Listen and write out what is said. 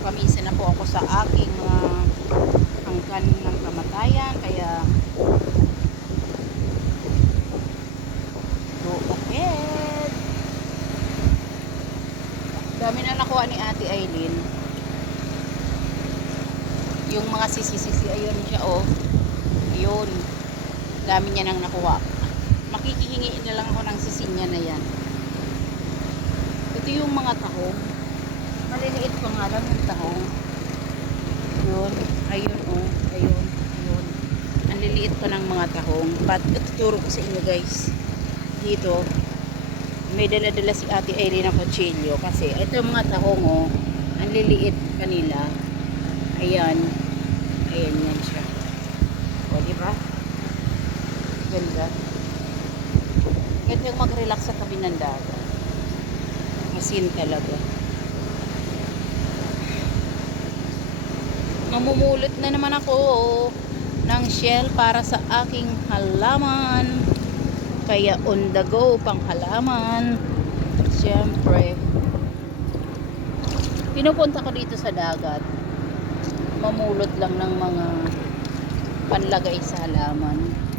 Pamisa na po ako sa aking hanggan ng kamatayan, kaya go ahead. Dami na nakuha ni Ate Aileen. Yung mga sisi-sisi, ayun siya, oh. Ayun. Dami niya nang nakuha. Makikihingi na lang ako ng sisinya na yan. Ito yung mga tahong. Maliliit pa nga lang yung tahong. Ayun. Ayun, oh. Ayun. Ayun. Ang liliit pa ng mga tahong. Ituturo ko sa inyo, guys. Dito, may dala-dala si Ate Aileen ng kutsilyo. Kasi, ito yung mga tahong, oh. Ang liliit kanila. Ayan. Ayan yan siya. O, diba? Ganda. Ganda yung mag-relax sa tabi ng dagat. Asin talaga. Mamumulot na naman ako ng shell para sa aking halaman. Kaya on the go pang halaman. Siyempre, pinupunta ko dito sa dagat. Mamulot lang ng mga panlagay sa halaman.